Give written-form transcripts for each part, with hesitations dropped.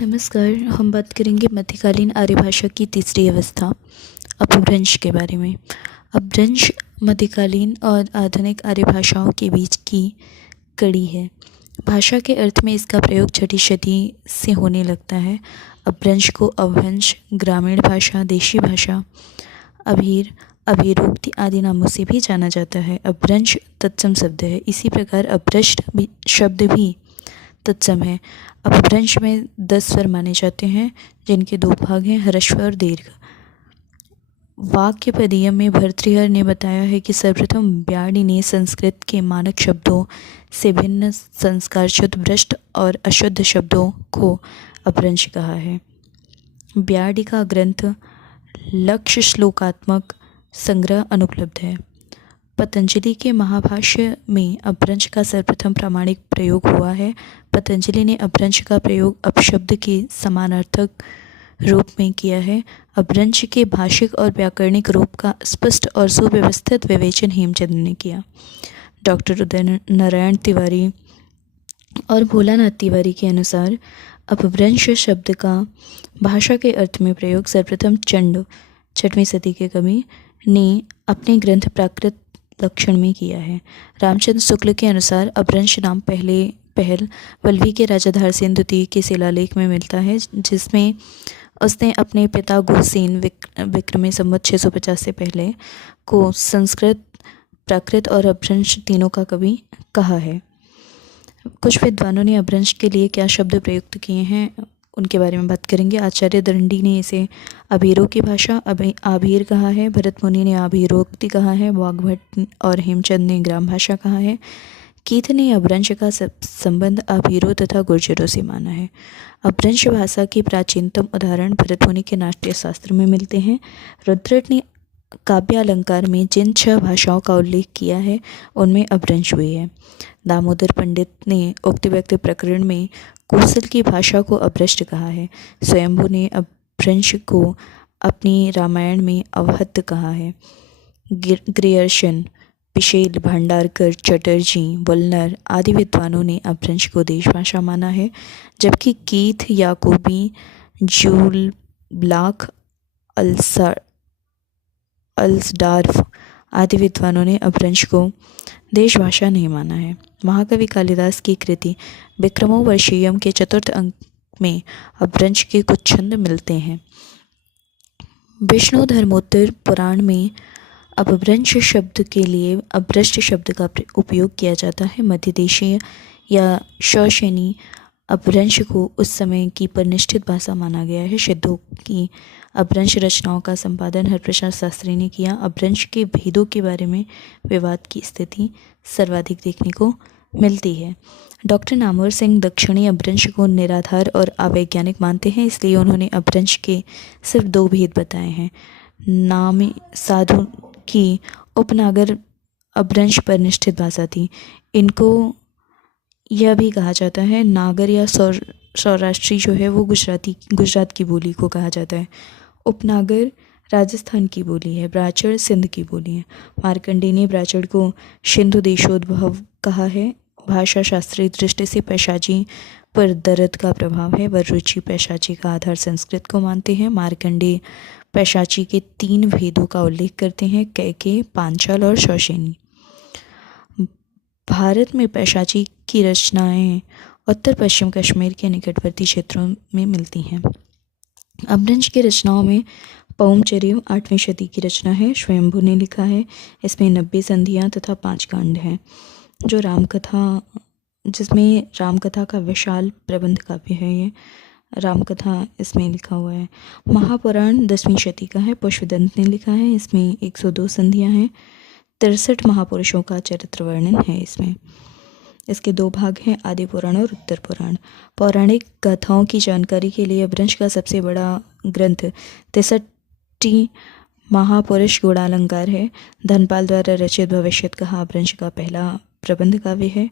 नमस्कार। हम बात करेंगे मध्यकालीन आर्य भाषा की तीसरी अवस्था अपभ्रंश के बारे में। अपभ्रंश मध्यकालीन और आधुनिक आर्य भाषाओं के बीच की कड़ी है। भाषा के अर्थ में इसका प्रयोग छठी शती से होने लगता है। अपभ्रंश को अवभंश, ग्रामीण भाषा, देशी भाषा, अभीर, अभीरोक्ति आदि नामों से भी जाना जाता है। अपभ्रंश तत्सम शब्द है। इसी प्रकार अपभ्रष्ट शब्द भी तत्सम है। अपभ्रंश में 10 स्वर माने जाते हैं, जिनके 2 भाग हैं, ह्रस्व और दीर्घ। वाक्यपदीय में भर्तृहरि ने बताया है कि सर्वप्रथम ब्याड़ी ने संस्कृत के मानक शब्दों से भिन्न संस्कारच्युत भ्रष्ट और अशुद्ध शब्दों को अपभ्रंश कहा है। ब्याड़ी का ग्रंथ लक्ष्य श्लोकात्मक संग्रह अनुपलब्ध है। पतंजलि के महाभाष्य में अपभ्रंश का सर्वप्रथम प्रामाणिक प्रयोग हुआ है। पतंजलि ने अपभ्रंश का प्रयोग अपशब्द के समानार्थक रूप में किया है। अपभ्रंश के भाषिक और व्याकरणिक रूप का स्पष्ट और सुव्यवस्थित विवेचन हेमचंद्र ने किया। डॉक्टर उदय नारायण तिवारी और भोलानाथ तिवारी के अनुसार अपभ्रंश शब्द का भाषा के अर्थ में प्रयोग सर्वप्रथम चंड 6वीं सदी के कवि ने अपने ग्रंथ प्राकृत लक्षण में किया है। रामचंद्र शुक्ल के अनुसार अपभ्रंश नाम पहल वल्लभी के राजा धारसेन द्वितीय के शिलालेख में मिलता है, जिसमें उसने अपने पिता गुलसेन विक्रमी संवत 650 से पहले को संस्कृत, प्राकृत और अपभ्रंश तीनों का कवि कहा है। कुछ विद्वानों ने अपभ्रंश के लिए क्या शब्द प्रयुक्त किए हैं, उनके बारे में बात करेंगे। आचार्य दंडी ने इसे अभीरों की भाषा आभीर कहा है। भरत मुनि ने आभीरोक्ति कहा है। वाग्भट और हेमचंद ने ग्राम भाषा कहा है। कीथ ने अपभ्रंश का संबंध आभीरों तथा गुर्जरों से माना है। अपभ्रंश भाषा की प्राचीनतम उदाहरण भरत मुनि के नाट्य शास्त्र में मिलते हैं। रुद्रट ने काव्यालंकार में जिन 6 भाषाओं का उल्लेख किया है, उनमें अपभ्रंश हुई है। दामोदर पंडित ने उक्त व्यक्ति प्रकरण में कोसल की भाषा को अपभ्रष्ट कहा है। स्वयंभू ने अपभ्रंश को अपनी रामायण में अवहत्त कहा है। ग्रियर्सन, पिशेल, भंडारकर, चटर्जी, वुलनर आदि विद्वानों ने अपभ्रंश को देशभाषा माना है, जबकि कीथ, याकूबी, जूल ब्लाक, अल्सडार्फ आदि विद्वानों ने अपभ्रंश को देशभाषा नहीं माना है। महाकवि कालिदास की कृति विक्रमोर्वशीयम के 4th अंक में अपभ्रंश के कुछ छंद मिलते हैं। विष्णु धर्मोत्तर पुराण में अपभ्रंश शब्द के लिए अपभ्रष्ट शब्द का उपयोग किया जाता है। मध्यदेशीय या शौशनी अपभ्रंश को उस समय की परिनिष्ठित भाषा माना गया है। सिद्धों की अपभ्रंश रचनाओं का संपादन हरप्रसाद शास्त्री ने किया। अपभ्रंश के भेदों के बारे में विवाद की स्थिति सर्वाधिक देखने को मिलती है। डॉक्टर नामवर सिंह दक्षिणी अपभ्रंश को निराधार और अवैज्ञानिक मानते हैं, इसलिए उन्होंने अपभ्रंश के सिर्फ 2 भेद बताए हैं। नामी साधु की उपनागर अपभ्रंश पर निष्ठित भाषा थी। इनको यह भी कहा जाता है नागर या सौराष्ट्री जो है वो गुजरात की बोली को कहा जाता है। उपनागर राजस्थान की बोली है। ब्राचड़ सिंध की बोली है। मार्कंडेय ने ब्राचड़ को सिंधु देशोद्भव कहा है। भाषा शास्त्रीय दृष्टि से पैशाची पर दरद का प्रभाव है। वररुचि पैशाची का आधार संस्कृत को मानते हैं। मार्कंडेय पैशाची के 3 भेदों का उल्लेख करते हैं, कैके, पांचाल और शौशेनी। भारत में पैशाची की रचनाएं उत्तर पश्चिम कश्मीर के निकटवर्ती क्षेत्रों में मिलती हैं। अपभ्रंश की रचनाओं में पौमचर्य 8वीं शती की रचना है, स्वयंभू ने लिखा है। इसमें 90 संधियाँ तथा 5 कांड हैं, जिसमें रामकथा का विशाल प्रबंध काव्य है। ये रामकथा इसमें लिखा हुआ है। महापुराण 10वीं शती का है, पुष्पदंत ने लिखा है। इसमें 102 संधियाँ हैं। 63 महापुरुषों का चरित्र वर्णन है इसमें। इसके 2 भाग हैं, आदि पुराण और उत्तर पुराण। पौराणिक गाथाओं की जानकारी के लिए अपभ्रंश का सबसे बड़ा ग्रंथ 63 महापुरुष गुणालंकार है। धनपाल द्वारा रचित भविष्यत कहा अपभ्रंश का पहला प्रबंध काव्य है।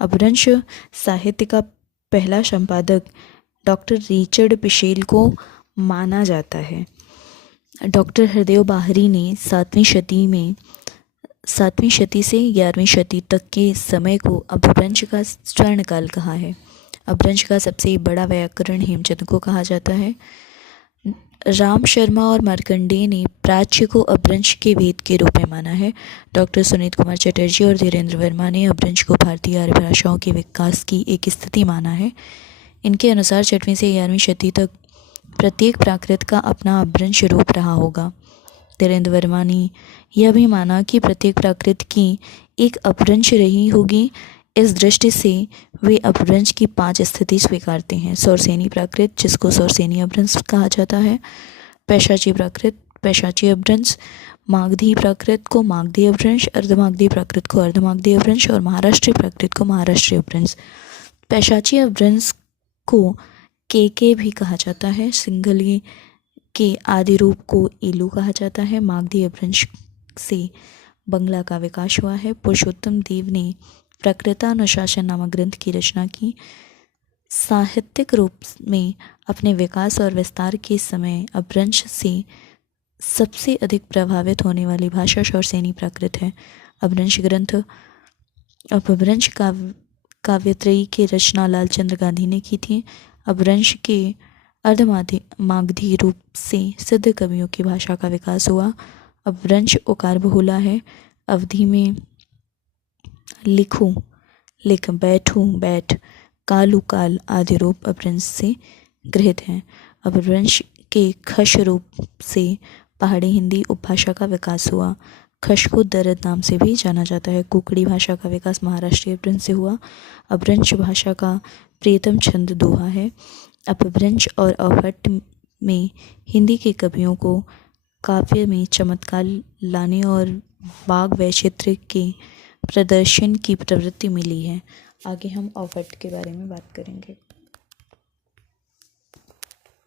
अपभ्रंश साहित्य का पहला संपादक डॉक्टर रिचर्ड पिशेल को माना जाता है। डॉक्टर हरदेव बाहरी ने 7वीं शती से 11वीं शती तक के समय को अपभ्रंश का स्वर्णकाल कहा है। अपभ्रंश का सबसे बड़ा व्याकरण हेमचंद को कहा जाता है। राम शर्मा और मार्कंडेय ने प्राच्य को अपभ्रंश के वेद के रूप में माना है। डॉक्टर सुनीत कुमार चटर्जी और धीरेन्द्र वर्मा ने अपभ्रंश को भारतीय आर्य भाषाओं के विकास की एक स्थिति माना है। इनके अनुसार 6वीं से 11वीं शती तक प्रत्येक प्राकृत का अपना अपभ्रंश रूप रहा होगा। धीरेन्द्र वर्मा ने यह भी माना कि प्रत्येक प्राकृत की एक अपभ्रंश रही होगी। इस दृष्टि से वे अपभ्रंश की 5 स्थिति स्वीकारते हैं। सौरसेनी प्राकृत, जिसको सौरसेनी अपभ्रंश कहा जाता है, पैशाची प्राकृत, पैशाची अपभ्रंश, मागधी प्राकृत को मागधी अपभ्रंश, अर्धमागधी प्राकृत को अर्धमागधी अपभ्रंश और महाराष्ट्रीय प्राकृत को महाराष्ट्रीय अपभ्रंश। पैशाची अपभ्रंश को के भी कहा जाता है। सिंघली के आदि रूप को इलू कहा जाता है। मागधी अपभ्रंश से बंगला का विकास हुआ है। पुरुषोत्तम देव ने प्रकृतानुशासन नामक ग्रंथ की रचना की। साहित्यिक रूप में अपने विकास और विस्तार के समय अपभ्रंश से सबसे अधिक प्रभावित होने वाली भाषा सौरसेनी प्राकृत है। अपभ्रंश काव्यत्रयी की रचना लालचंद्र गांधी ने की थी। अपभ्रंश के अर्धमागधी रूप से सिद्ध कवियों की भाषा का विकास हुआ। अपभ्रंश उकार बहुला है। अवधि में लिखूं लिख, बैठूं बैठ, कालू काल आदि रूप अपभ्रंश से गृहीत हैं। अपभ्रंश के खश रूप से पहाड़ी हिंदी उपभाषा का विकास हुआ। खश को दर्द नाम से भी जाना जाता है। कुकड़ी भाषा का विकास महाराष्ट्रीय अपभ्रंश से हुआ। अपभ्रंश भाषा का प्रियतम छंद दोहा है। अपभ्रंश और अवहट्ट में हिंदी के कवियों को काव्य में चमत्कार लाने और वाग वैचित्र्य के प्रदर्शन की प्रवृत्ति मिली है। आगे हम अवहट्ट के बारे में बात करेंगे।